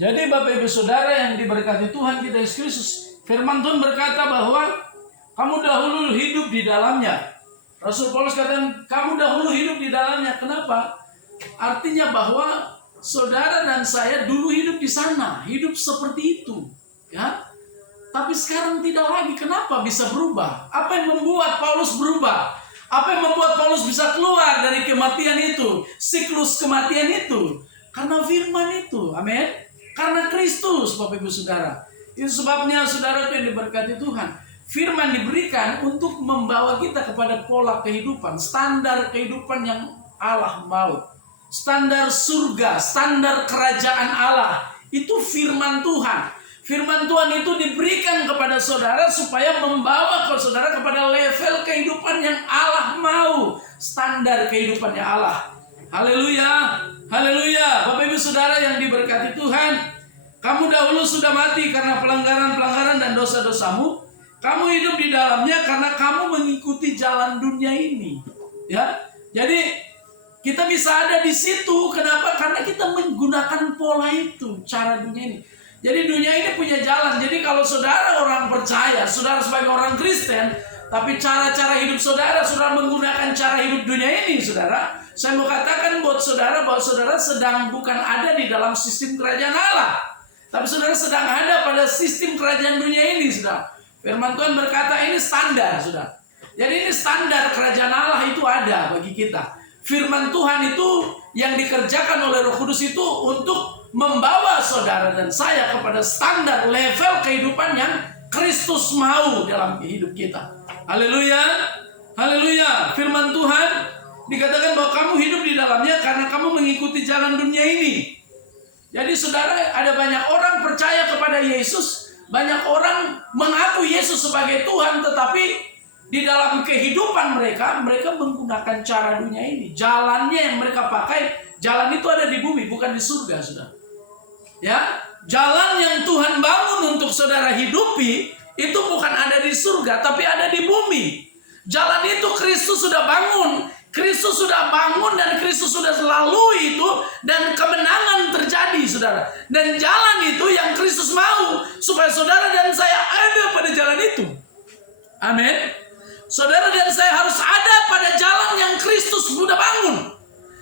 Jadi Bapak Ibu Saudara yang diberkati Tuhan kita Yesus Kristus, firman Tuhan berkata bahwa kamu dahulu hidup di dalamnya. Rasul Paulus katakan kamu dahulu hidup di dalamnya. Kenapa? Artinya bahwa saudara dan saya dulu hidup di sana, hidup seperti itu, ya. Tapi sekarang tidak lagi. Kenapa bisa berubah? Apa yang membuat Paulus berubah? Apa yang membuat Paulus bisa keluar dari kematian itu, siklus kematian itu? Karena firman itu, amin. Karena Kristus, Bapak Ibu Saudara. Itu sebabnya saudara yang diberkati Tuhan, firman diberikan untuk membawa kita kepada pola kehidupan, standar kehidupan yang Allah mau. Standar surga, standar kerajaan Allah. Itu firman Tuhan. Firman Tuhan itu diberikan kepada saudara supaya membawa saudara kepada level kehidupan yang Allah mau. Standar kehidupannya Allah. Haleluya. Haleluya. Bapak Ibu Saudara yang diberkati Tuhan, kamu dahulu sudah mati karena pelanggaran-pelanggaran dan dosa-dosamu. Kamu hidup di dalamnya karena kamu mengikuti jalan dunia ini. Ya. Jadi kita bisa ada di situ. Kenapa? Karena kita menggunakan pola itu, cara dunia ini. Jadi dunia ini punya jalan. Jadi kalau saudara orang percaya, saudara sebagai orang Kristen, tapi cara-cara hidup saudara menggunakan cara hidup dunia ini, saudara. Saya mau katakan buat saudara bahwa saudara sedang bukan ada di dalam sistem kerajaan Allah, tapi saudara sedang ada pada sistem kerajaan dunia ini, saudara. Firman Tuhan berkata ini standar, saudara. Jadi ini standar kerajaan Allah itu ada bagi kita. Firman Tuhan itu yang dikerjakan oleh Roh Kudus itu untuk membawa saudara dan saya kepada standar level kehidupan yang Kristus mau dalam hidup kita. Haleluya. Haleluya. Firman Tuhan dikatakan bahwa kamu hidup di dalamnya karena kamu mengikuti jalan dunia ini. Jadi saudara, ada banyak orang percaya kepada Yesus, banyak orang mengaku Yesus sebagai Tuhan, tetapi di dalam kehidupan mereka menggunakan cara dunia ini. Jalannya yang mereka pakai, jalan itu ada di bumi, bukan di surga, saudara. Ya, jalan yang Tuhan bangun untuk saudara hidupi itu bukan ada di surga, tapi ada di bumi. Jalan itu Kristus sudah bangun. Kristus sudah bangun dan Kristus sudah lalui itu, dan kemenangan terjadi, saudara. Dan jalan itu yang Kristus mau supaya saudara dan saya ada pada jalan itu. Amin. Saudara dan saya harus ada pada jalan yang Kristus sudah bangun,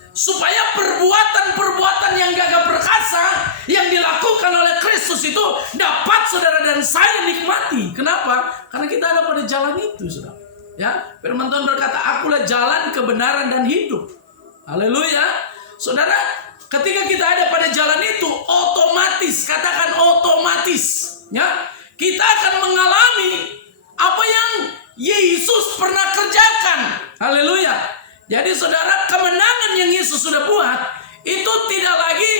supaya perbuatan-perbuatan yang gagah perkasa yang dilakukan oleh Kristus itu dapat saudara dan saya nikmati. Kenapa? Karena kita ada pada jalan itu, saudara. Ya, firman Tuhan berkata, akulah jalan, kebenaran dan hidup. Haleluya. Saudara, ketika kita ada pada jalan itu, otomatis, katakan otomatis, ya, kita akan mengalami apa yang Yesus pernah kerjakan. Haleluya. Jadi saudara, kemenangan yang Yesus sudah buat itu tidak lagi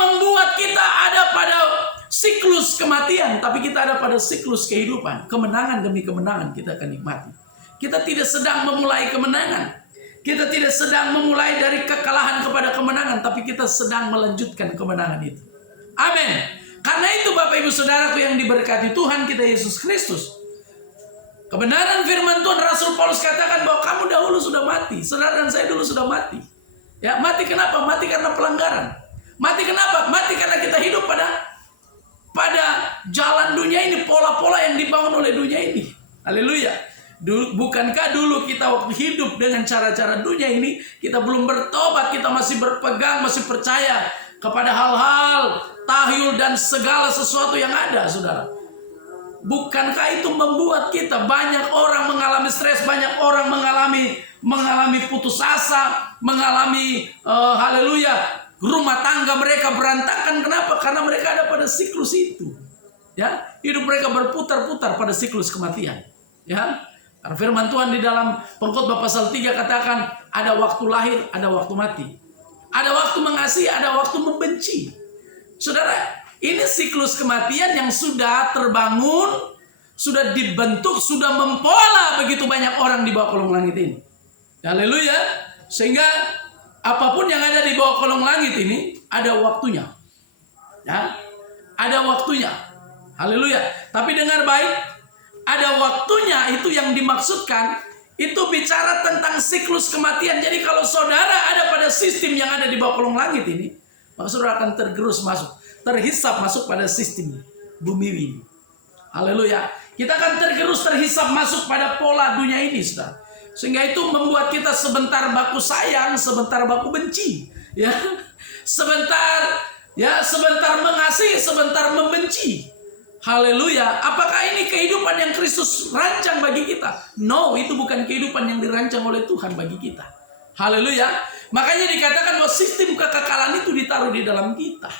membuat kita ada pada siklus kematian, tapi kita ada pada siklus kehidupan. Kemenangan demi kemenangan kita akan nikmati. Kita tidak sedang memulai kemenangan. Kita tidak sedang memulai dari kekalahan kepada kemenangan, tapi kita sedang melanjutkan kemenangan itu. Amin. Karena itu Bapak Ibu Saudaraku yang diberkati Tuhan kita Yesus Kristus, kebenaran firman Tuhan, Rasul Paulus katakan bahwa kamu dahulu sudah mati. Saudara dan saya dulu sudah mati. Ya, mati kenapa? Mati karena pelanggaran. Mati kenapa? Mati karena kita hidup pada jalan dunia ini, pola-pola yang dibangun oleh dunia ini. Haleluya. Bukankah dulu kita waktu hidup dengan cara-cara dunia ini, kita belum bertobat, kita masih berpegang, masih percaya kepada hal-hal tahyul dan segala sesuatu yang ada, saudara. Bukankah itu membuat kita, banyak orang mengalami stres, banyak orang mengalami putus asa, mengalami haleluya, rumah tangga mereka berantakan. Kenapa? Karena mereka ada pada siklus itu. Ya, hidup mereka berputar-putar pada siklus kematian. Ya, karena firman Tuhan di dalam Pengkhotbah pasal 3 katakan ada waktu lahir, ada waktu mati. Ada waktu mengasihi, ada waktu membenci. Saudara, ini siklus kematian yang sudah terbangun, sudah dibentuk, sudah mempola begitu banyak orang di bawah kolong langit ini. Haleluya. Sehingga apapun yang ada di bawah kolong langit ini ada waktunya. Ya, ada waktunya. Haleluya. Tapi dengar baik, ada waktunya itu yang dimaksudkan itu bicara tentang siklus kematian. Jadi kalau saudara ada pada sistem yang ada di bawah kolong langit ini, maka saudara akan tergerus masuk, terhisap masuk pada sistem bumi ini. Haleluya. Kita akan tergerus, terhisap masuk pada pola dunia ini, saudara. Sehingga itu membuat kita sebentar baku sayang, sebentar baku benci, ya. Sebentar mengasihi, sebentar membenci. Haleluya. Apakah ini kehidupan yang Kristus rancang bagi kita? No, itu bukan kehidupan yang dirancang oleh Tuhan bagi kita. Haleluya. Makanya dikatakan bahwa sistem kekekalan itu ditaruh di dalam kita.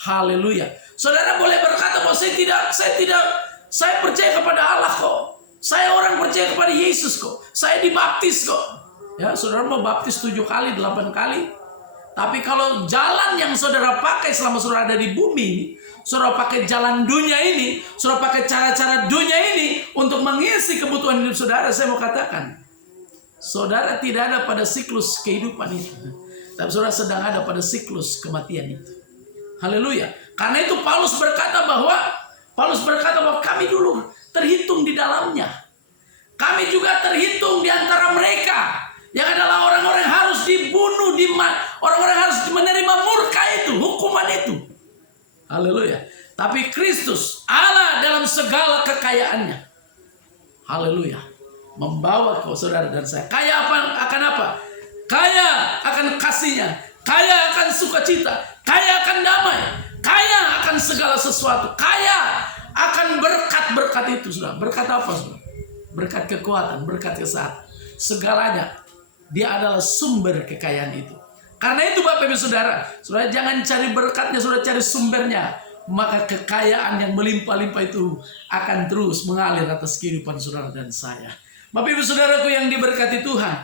Haleluya. Saudara boleh berkata bahwa saya percaya kepada Allah kok. Saya orang percaya kepada Yesus kok. Saya dibaptis kok. Ya, saudara mau baptis 7 kali, 8 kali. Tapi kalau jalan yang saudara pakai selama saudara ada di bumi ini, saudara pakai jalan dunia ini, saudara pakai cara-cara dunia ini untuk mengisi kebutuhan hidup saudara, saya mau katakan, saudara tidak ada pada siklus kehidupan itu. Tapi saudara sedang ada pada siklus kematian itu. Haleluya. Karena itu Paulus berkata bahwa kami dulu terhitung di dalamnya. Kami juga terhitung di antara mereka yang adalah orang-orang harus dibunuh, orang-orang harus menerima murka itu, hukuman itu. Haleluya. Tapi Kristus, Allah dalam segala kekayaannya, haleluya, membawa ke saudara dan saya. Kaya akan apa? Kaya akan kasihnya, kaya akan sukacita, kaya akan damai, kaya akan segala sesuatu, kaya akan berkat-berkat itu, saudara. Berkat apa, saudara? Berkat kekuatan, berkat kesehatan, segalanya. Dia adalah sumber kekayaan itu. Karena itu Bapak Ibu Saudara, saudara jangan cari berkatnya, saudara cari sumbernya. Maka kekayaan yang melimpah-limpah itu akan terus mengalir atas kehidupan saudara dan saya. Bapak Ibu Saudaraku yang diberkati Tuhan,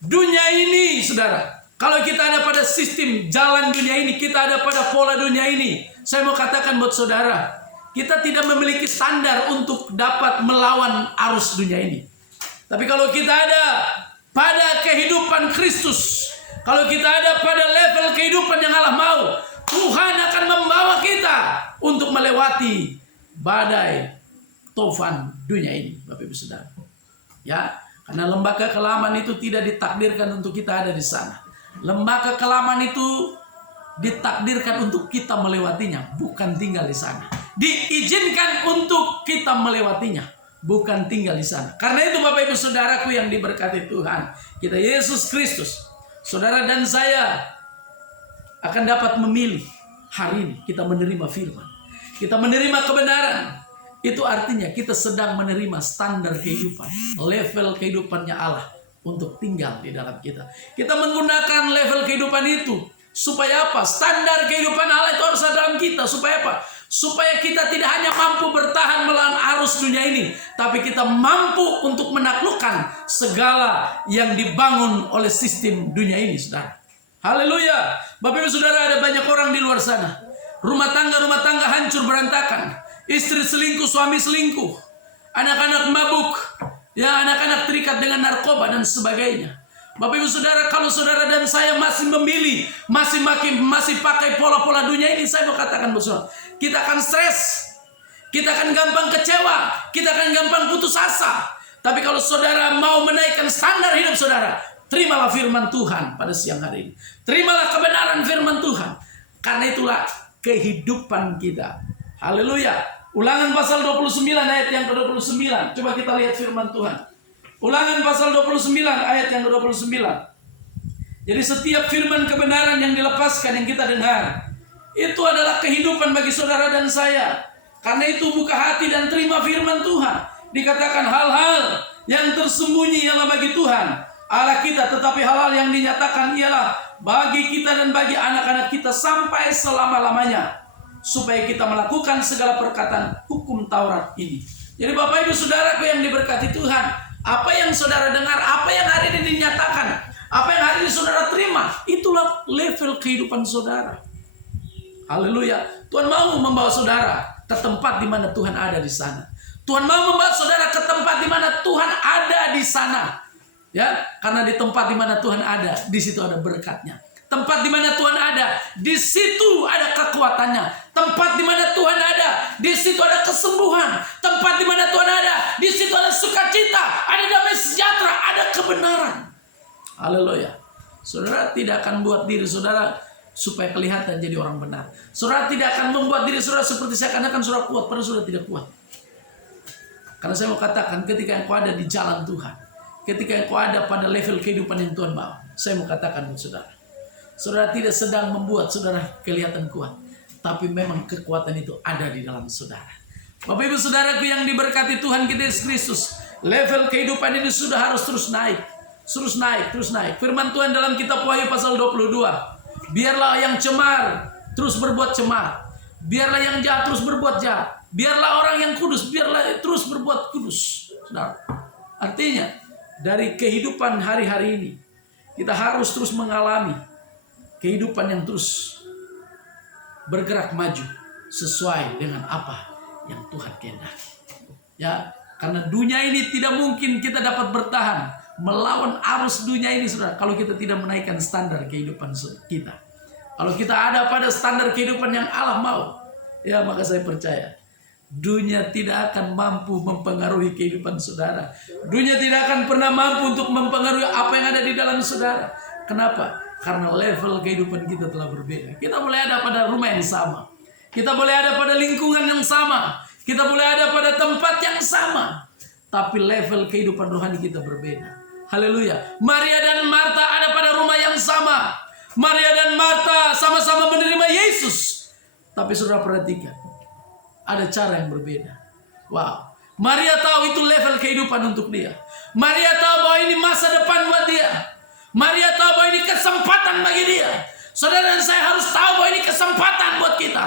dunia ini, saudara, kalau kita ada pada sistem jalan dunia ini, kita ada pada pola dunia ini, saya mau katakan buat saudara, kita tidak memiliki standar untuk dapat melawan arus dunia ini. Tapi kalau kita ada pada kehidupan Kristus, kalau kita ada pada level kehidupan yang Allah mau, Tuhan akan membawa kita untuk melewati badai tofan dunia ini, Bapak Ibu Saudara. Ya, karena lembah kekelaman itu tidak ditakdirkan untuk kita ada di sana. Lembah kekelaman itu ditakdirkan untuk kita melewatinya, bukan tinggal di sana. Diizinkan untuk kita melewatinya, bukan tinggal di sana. Karena itu Bapak Ibu Saudaraku yang diberkati Tuhan, kita Yesus Kristus, saudara dan saya akan dapat memilih hari ini. Kita menerima firman, kita menerima kebenaran. Itu artinya kita sedang menerima standar kehidupan, level kehidupannya Allah untuk tinggal di dalam kita. Kita menggunakan level kehidupan itu supaya apa? Standar kehidupan Allah itu harus ada dalam kita. Supaya apa? Supaya kita tidak hanya mampu bertahan melawan arus dunia ini, tapi kita mampu untuk menaklukkan segala yang dibangun oleh sistem dunia ini, saudara. Haleluya. Bapak Ibu Saudara, ada banyak orang di luar sana, rumah tangga hancur berantakan, istri selingkuh, suami selingkuh, anak-anak mabuk, ya, anak-anak terikat dengan narkoba dan sebagainya. Bapak Ibu Saudara, kalau saudara dan saya masih memilih, masih pakai pola-pola dunia ini, saya mau katakan saudara, kita akan stres, kita akan gampang kecewa, kita akan gampang putus asa. Tapi kalau saudara mau menaikkan standar hidup saudara, terimalah firman Tuhan pada siang hari ini. Terimalah kebenaran firman Tuhan. Karena itulah kehidupan kita. Haleluya. Ulangan pasal 29 ayat yang ke-29. Coba kita lihat firman Tuhan. Ulangan pasal 29 ayat yang ke-29. Jadi setiap firman kebenaran yang dilepaskan, yang kita dengar, itu adalah kehidupan bagi saudara dan saya. Karena itu buka hati dan terima firman Tuhan. Dikatakan hal-hal yang tersembunyi ialah bagi Tuhan Allah kita, tetapi hal-hal yang dinyatakan ialah bagi kita dan bagi anak-anak kita sampai selama-lamanya, supaya kita melakukan segala perkataan hukum Taurat ini. Jadi Bapak Ibu Saudaraku yang diberkati Tuhan, apa yang saudara dengar, apa yang hari ini dinyatakan, apa yang hari ini saudara terima, itulah level kehidupan saudara. Haleluya. Tuhan mau membawa saudara ke tempat di mana Tuhan ada di sana. Tuhan mau membawa saudara ke tempat di mana Tuhan ada di sana. Ya, karena di tempat di mana Tuhan ada, di situ ada berkatnya. Tempat di mana Tuhan ada, di situ ada kekuatannya. Tempat di mana Tuhan ada, di situ ada kesembuhan. Tempat di mana Tuhan ada, di situ ada sukacita, ada damai sejahtera, ada kebenaran. Haleluya. Saudara tidak akan buat diri saudara supaya kelihatan jadi orang benar. Saudara tidak akan membuat diri saudara seperti seakan-akan saudara kuat, padahal saudara tidak kuat. Karena saya mau katakan, ketika engkau ada di jalan Tuhan, ketika engkau ada pada level kehidupan yang Tuhan mau, saya mau katakan buat saudara, saudara tidak sedang membuat saudara kelihatan kuat, tapi memang kekuatan itu ada di dalam saudara. Bapak ibu saudaraku yang diberkati Tuhan kita Yesus Kristus, level kehidupan ini sudah harus terus naik. Terus naik, terus naik. Firman Tuhan dalam kitab Wahyu pasal 22. Biarlah yang cemar terus berbuat cemar. Biarlah yang jahat terus berbuat jahat. Biarlah orang yang kudus, biarlah terus berbuat kudus. Saudara. Artinya, dari kehidupan hari-hari ini, kita harus terus mengalami kehidupan yang terus bergerak maju sesuai dengan apa yang Tuhan kehendaki. Ya, karena dunia ini tidak mungkin kita dapat bertahan melawan arus dunia ini, saudara, kalau kita tidak menaikkan standar kehidupan kita. Kalau kita ada pada standar kehidupan yang Allah mau, ya maka saya percaya dunia tidak akan mampu mempengaruhi kehidupan saudara. Dunia tidak akan pernah mampu untuk mempengaruhi apa yang ada di dalam saudara. Kenapa? Karena level kehidupan kita telah berbeda. Kita boleh ada pada rumah yang sama, kita boleh ada pada lingkungan yang sama, kita boleh ada pada tempat yang sama, tapi level kehidupan rohani kita berbeda. Haleluya. Maria dan Marta ada pada rumah yang sama. Maria dan Marta sama-sama menerima Yesus. Tapi saudara perhatikan, ada cara yang berbeda. Wow. Maria tahu itu level kehidupan untuk dia. Maria tahu bahwa ini masa depan buat dia. Maria tahu bahwa ini kesempatan bagi dia. Saudara dan saya harus tahu bahwa ini kesempatan buat kita.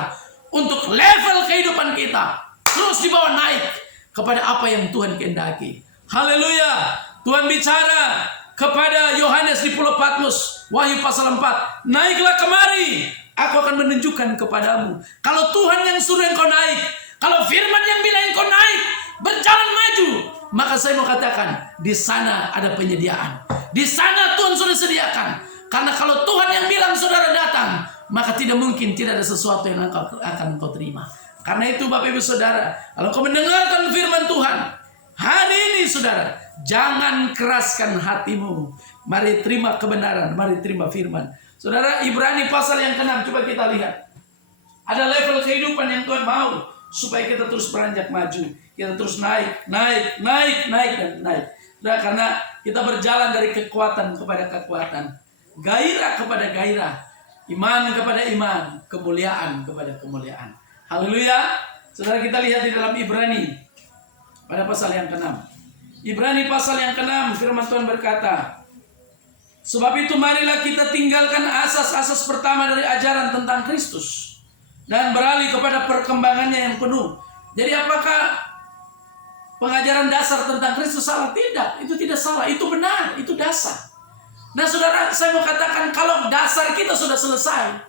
Untuk level kehidupan kita terus dibawa naik kepada apa yang Tuhan kehendaki. Haleluya. Tuhan bicara kepada Yohanes di Pulau Patmos, Wahyu pasal 4. Naiklah kemari, aku akan menunjukkan kepadamu. Kalau Tuhan yang suruh engkau naik, kalau firman yang bilang engkau naik, berjalan maju, maka saya mau katakan, di sana ada penyediaan. Di sana Tuhan sudah sediakan. Karena kalau Tuhan yang bilang saudara datang, maka tidak mungkin tidak ada sesuatu yang akan engkau terima. Karena itu Bapak Ibu Saudara, kalau kau mendengarkan firman Tuhan hari ini saudara, jangan keraskan hatimu. Mari terima kebenaran, mari terima firman. Saudara, Ibrani pasal yang ke-6, coba kita lihat. Ada level kehidupan yang Tuhan mau supaya kita terus beranjak maju. Kita terus naik, naik, naik, naik, dan naik. Nah, karena kita berjalan dari kekuatan kepada kekuatan, gairah kepada gairah, iman kepada iman, kemuliaan kepada kemuliaan. Haleluya. Saudara, kita lihat di dalam Ibrani pada pasal yang ke-6. Ibrani pasal yang ke-6, firman Tuhan berkata, sebab itu marilah kita tinggalkan asas-asas pertama dari ajaran tentang Kristus dan beralih kepada perkembangannya yang penuh. Jadi apakah pengajaran dasar tentang Kristus salah? Tidak, itu tidak salah, itu benar, itu dasar. Nah saudara, saya mau katakan kalau dasar kita sudah selesai,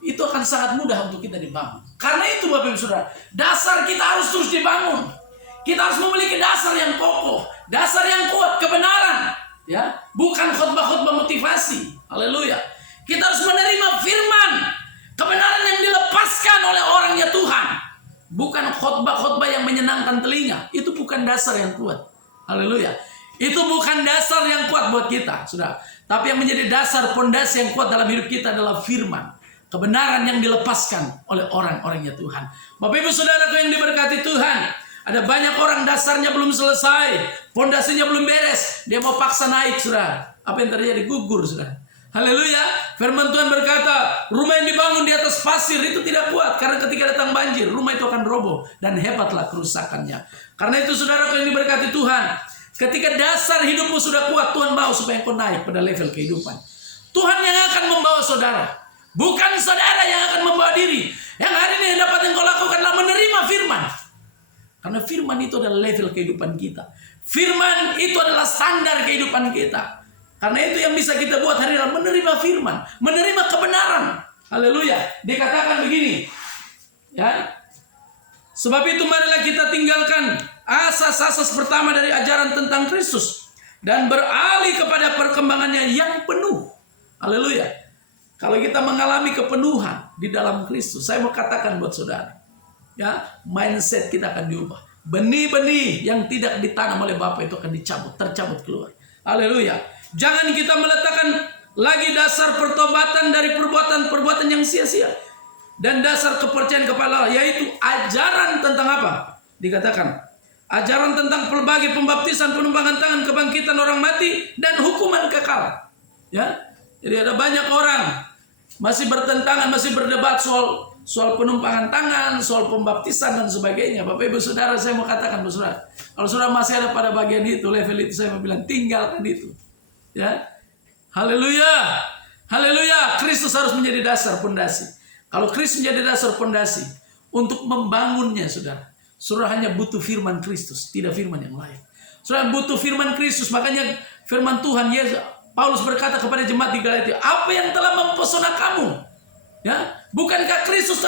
itu akan sangat mudah untuk kita dibangun. Karena itu Bapak Ibu Saudara, dasar kita harus terus dibangun. Kita harus memiliki dasar yang kokoh, dasar yang kuat, kebenaran, ya, bukan khotbah-khotbah motivasi. Haleluya. Kita harus menerima firman, kebenaran yang dilepaskan oleh orangnya Tuhan, bukan khotbah-khotbah yang menyenangkan telinga. Itu bukan dasar yang kuat. Haleluya. Itu bukan dasar yang kuat buat kita, Saudara. Tapi yang menjadi dasar pondasi yang kuat dalam hidup kita adalah firman, kebenaran yang dilepaskan oleh orang-orangnya Tuhan. Bapak Ibu Saudaraku yang diberkati Tuhan, ada banyak orang dasarnya belum selesai, pondasinya belum beres, dia mau paksa naik, saudara. Apa yang terjadi? Gugur, saudara. Haleluya. Firman Tuhan berkata, rumah yang dibangun di atas pasir itu tidak kuat, karena ketika datang banjir, rumah itu akan roboh dan hebatlah kerusakannya. Karena itu saudara yang diberkati Tuhan, ketika dasar hidupmu sudah kuat, Tuhan mau supaya engkau naik pada level kehidupan. Tuhan yang akan membawa saudara, bukan saudara yang akan membawa diri. Yang hari ini yang dapat engkau lakukan adalah menerima firman. Karena firman itu adalah level kehidupan kita. Firman itu adalah standar kehidupan kita. Karena itu yang bisa kita buat hari ini adalah menerima firman, menerima kebenaran. Haleluya. Dikatakan begini, ya. Sebab itu marilah kita tinggalkan asas-asas pertama dari ajaran tentang Kristus dan beralih kepada perkembangannya yang penuh. Haleluya. Kalau kita mengalami kepenuhan di dalam Kristus, saya mau katakan buat saudara, ya, mindset kita akan diubah. Benih-benih yang tidak ditanam oleh Bapa itu akan tercabut keluar. Haleluya. Jangan kita meletakkan lagi dasar pertobatan dari perbuatan-perbuatan yang sia-sia, dan dasar kepercayaan kepada Allah, yaitu ajaran tentang apa? Dikatakan ajaran tentang pelbagai pembaptisan, penumpangan tangan, kebangkitan orang mati, dan hukuman kekal. Ya, jadi ada banyak orang masih bertentangan, masih berdebat soal penumpangan tangan, soal pembaptisan dan sebagainya. Bapak Ibu Saudara, saya mau katakan, Saudara, kalau Saudara masih ada pada bagian itu, level itu, saya mau bilang tinggalkan itu. Ya, haleluya, haleluya. Kristus harus menjadi dasar pondasi. Kalau Kristus menjadi dasar pondasi untuk membangunnya, Saudara hanya butuh firman Kristus, tidak firman yang lain. Saudara butuh firman Kristus, makanya firman Tuhan Yesus, Paulus berkata kepada jemaat di Galatia, apa yang telah mempesona kamu? Ya, bukankah Kristus